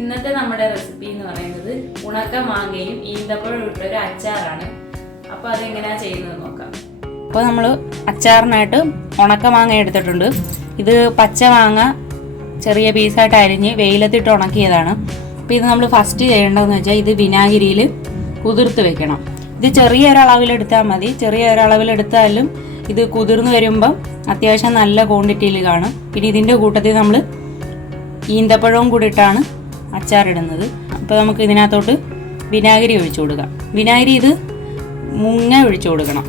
ഇന്നത്തെ നമ്മുടെ റെസിപ്പി എന്ന് പറയുന്നത് ഉണക്ക മാങ്ങയും ഈന്തപ്പഴവും ഇട്ടൊരു അച്ചാറാണ്. അപ്പോൾ അതെങ്ങനെയാ ചെയ്യുന്നത് നോക്കാം. അപ്പോൾ നമ്മൾ അച്ചാറിനായിട്ട് ഉണക്ക മാങ്ങ എടുത്തിട്ടുണ്ട്. ഇത് പച്ച മാങ്ങ ചെറിയ പീസായിട്ട് അരിഞ്ഞ് വെയിലത്തിട്ട് ഉണക്കിയതാണ്. അപ്പോൾ ഇത് നമ്മൾ ഫസ്റ്റ് ചെയ്യേണ്ടതെന്ന് വെച്ചാൽ ഇത് വിനാഗിരിയിൽ കുതിർത്ത് വെക്കണം. ഇത് ചെറിയൊരളവിലെടുത്താൽ മതി. ചെറിയൊരളവിലെടുത്താലും ഇത് കുതിർന്ന് വരുമ്പം അത്യാവശ്യം നല്ല ക്വാണ്ടിറ്റിയിൽ കാണും. പിന്നെ ഇതിൻ്റെ കൂട്ടത്തിൽ നമ്മൾ ഈന്തപ്പഴവും കൂടി ഇട്ടാണ് അച്ചാറിടുന്നത്. അപ്പോൾ നമുക്ക് ഇതിനകത്തോട്ട് വിനാഗിരി ഒഴിച്ചു കൊടുക്കാം. വിനാഗിരി ഇത് മുങ്ങ ഒഴിച്ചു കൊടുക്കണം.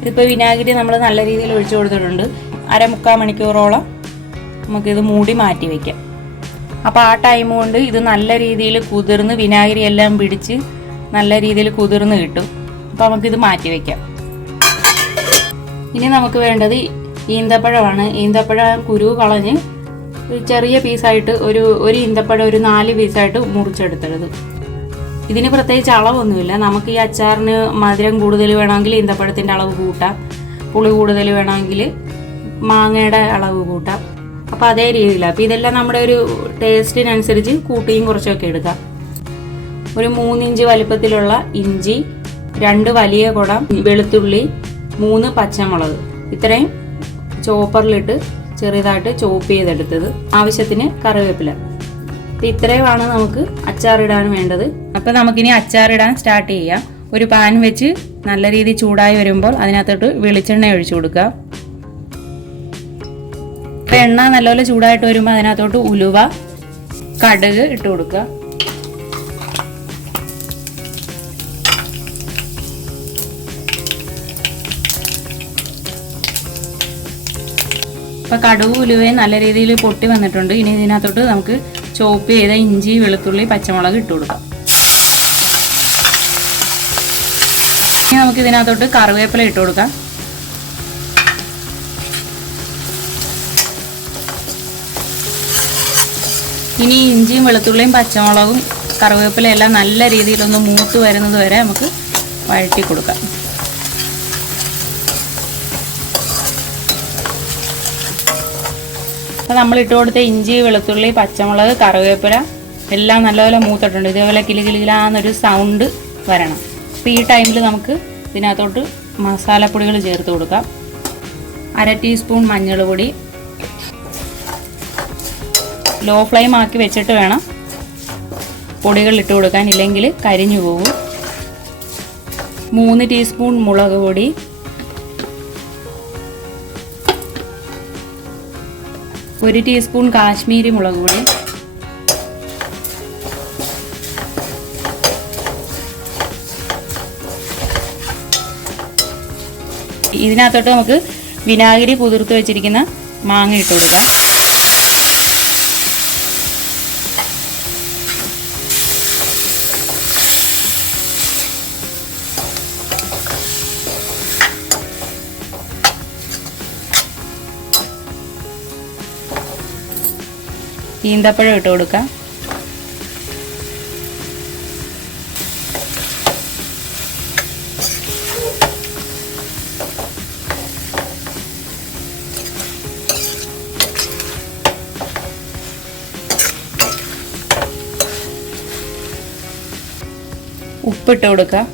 ഇതിപ്പോൾ വിനാഗിരി നമ്മൾ നല്ല രീതിയിൽ ഒഴിച്ചു കൊടുത്തിട്ടുണ്ട്. 1/4 മണിക്കൂറോളം നമുക്കിത് മൂടി മാറ്റി വയ്ക്കാം. അപ്പോൾ ആ ടൈം കൊണ്ട് ഇത് നല്ല രീതിയിൽ കുതിർന്ന് വിനാഗിരി എല്ലാം പിടിച്ച് നല്ല രീതിയിൽ കുതിർന്ന് കിട്ടും. അപ്പോൾ നമുക്കിത് മാറ്റി വയ്ക്കാം. ഇനി നമുക്ക് വേണ്ടത് ഈന്തപ്പഴമാണ്. ഈന്തപ്പഴം കുരു കളഞ്ഞ് ചെറിയ പീസായിട്ട് ഒരു ഈന്തപ്പഴം ഒരു 4 പീസായിട്ട് മുറിച്ചെടുത്തത്. ഇതിന് പ്രത്യേകിച്ച് അളവൊന്നുമില്ല. നമുക്ക് ഈ അച്ചാറിന് മധുരം കൂടുതൽ വേണമെങ്കിൽ ഈന്തപ്പഴത്തിൻ്റെ അളവ് കൂട്ടാം, പുളി കൂടുതൽ വേണമെങ്കിൽ മാങ്ങയുടെ അളവ് കൂട്ടാം. അപ്പോൾ അതേ രീതിയിലാണ്. അപ്പോൾ ഇതെല്ലാം നമ്മുടെ ഒരു ടേസ്റ്റിനനുസരിച്ച് കൂട്ടിയും കുറച്ചൊക്കെ എടുക്കാം. ഒരു 3 ഇഞ്ച് വലിപ്പത്തിലുള്ള ഇഞ്ചി, 2 വലിയ കുടം വെളുത്തുള്ളി, 3 പച്ചമുളക്, ഇത്രയും ചോപ്പറിലിട്ട് ചെറുതായിട്ട് ചോപ്പ് ചെയ്തെടുത്തത്. ആവശ്യത്തിന് കറിവേപ്പില. ഇത്രയുമാണ് നമുക്ക് അച്ചാറിടാൻ വേണ്ടത്. അപ്പോൾ നമുക്കിനി അച്ചാറിടാൻ സ്റ്റാർട്ട് ചെയ്യാം. ഒരു പാൻ വെച്ച് നല്ല രീതിയിൽ ചൂടായി വരുമ്പോൾ അതിനകത്തോട്ട് വെളിച്ചെണ്ണ ഒഴിച്ചു കൊടുക്കുക. അപ്പോൾ എണ്ണ നല്ലപോലെ ചൂടായിട്ട് വരുമ്പോൾ അതിനകത്തോട്ട് ഉലുവ, കടുക് ഇട്ട് കൊടുക്കുക. അപ്പോൾ കടുകും ഉലുവയും നല്ല രീതിയിൽ പൊട്ടി വന്നിട്ടുണ്ട്. ഇനി ഇതിനകത്തോട്ട് നമുക്ക് ചോപ്പ് ചെയ്ത ഇഞ്ചി, വെളുത്തുള്ളി, പച്ചമുളക് ഇട്ട് കൊടുക്കാം. ഇനി നമുക്ക് ഇതിനകത്തോട്ട് കറിവേപ്പില ഇട്ട് കൊടുക്കാം. ഇനി ഇഞ്ചിയും വെളുത്തുള്ളിയും പച്ചമുളകും കറിവേപ്പില എല്ലാം നല്ല രീതിയിലൊന്ന് മൂത്ത് വരുന്നത് വരെ നമുക്ക് വഴറ്റി കൊടുക്കാം. അപ്പോൾ നമ്മൾ ഇട്ട് കൊടുത്ത ഇഞ്ചി, വെളുത്തുള്ളി, പച്ചമുളക്, കറിവേപ്പില എല്ലാം നല്ലപോലെ മൂത്തിട്ടുണ്ട്. ഇതേപോലെ കിലുകിലാന്നൊരു സൗണ്ട് വരണം. അപ്പോൾ ഈ ടൈമിൽ നമുക്ക് ഇതിനകത്തോട്ട് മസാലപ്പൊടികൾ ചേർത്ത് കൊടുക്കാം. 1/2 ടീസ്പൂൺ മഞ്ഞൾ പൊടി. ലോ ഫ്ലെയിം ആക്കി വെച്ചിട്ട് വേണം പൊടികൾ ഇട്ട് കൊടുക്കാൻ, ഇല്ലെങ്കിൽ കരിഞ്ഞു പോകും. 3 ടീസ്പൂൺ മുളക് പൊടി, 1 ടീസ്പൂൺ കാശ്മീരി മുളക് പൊടി, ഇതിനകത്തോട്ട് നമുക്ക് വിനാഗിരി കുതിർത്ത് വെച്ചിരിക്കുന്ന മാങ്ങ ഇട്ട് കൊടുക്കാം. ഈന്തപ്പഴം ഇട്ട് കൊടുക്കാം. ഉപ്പിട്ട് കൊടുക്കാം.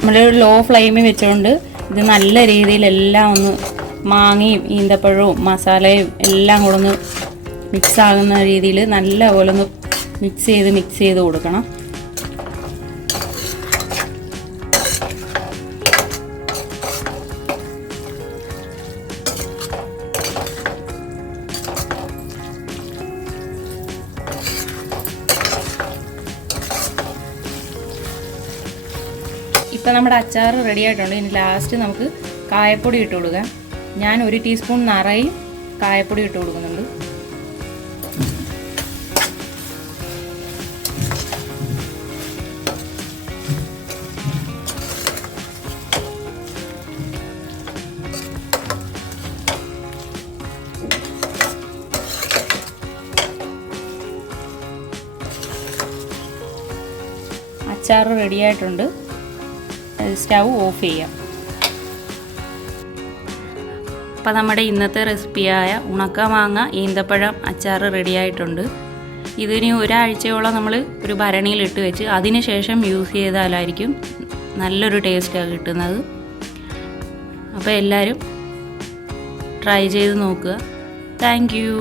നമ്മളൊരു ലോ ഫ്ലെയിമിൽ വെച്ചുകൊണ്ട് ഇത് നല്ല രീതിയിൽ എല്ലാം ഒന്ന് മാങ്ങയും ഈന്തപ്പഴവും മസാലയും എല്ലാം കൂടെ ഒന്ന് മിക്സ് ആകുന്ന രീതിയിൽ നല്ല പോലെ ഒന്ന് മിക്സ് ചെയ്ത് കൊടുക്കണം. ഇപ്പോൾ നമ്മുടെ അച്ചാർ റെഡി ആയിട്ടുണ്ട്. ഇനി ലാസ്റ്റ് നമുക്ക് കായപ്പൊടി ഇട്ട് കൊടുക്കാം. ഞാൻ 1 ടീസ്പൂൺ നിറയെ കായപ്പൊടി ഇട്ട് കൊടുക്കുന്നുണ്ട്. അച്ചാർ റെഡിയായിട്ടുണ്ട്. സ്റ്റൗ ഓഫ് ചെയ്യാം. അപ്പോൾ നമ്മുടെ ഇന്നത്തെ റെസിപ്പിയായ ഉണക്കമാങ്ങ ഈന്തപ്പഴം അച്ചാർ റെഡിയായിട്ടുണ്ട്. ഇതിന് ഒരാഴ്ചയോളം നമ്മൾ ഒരു ഭരണിയിലിട്ട് വെച്ച് അതിന് ശേഷം യൂസ് ചെയ്താലായിരിക്കും നല്ലൊരു ടേസ്റ്റാണ് കിട്ടുന്നത്. അപ്പോൾ എല്ലാവരും ട്രൈ ചെയ്ത് നോക്കുക. Thank you.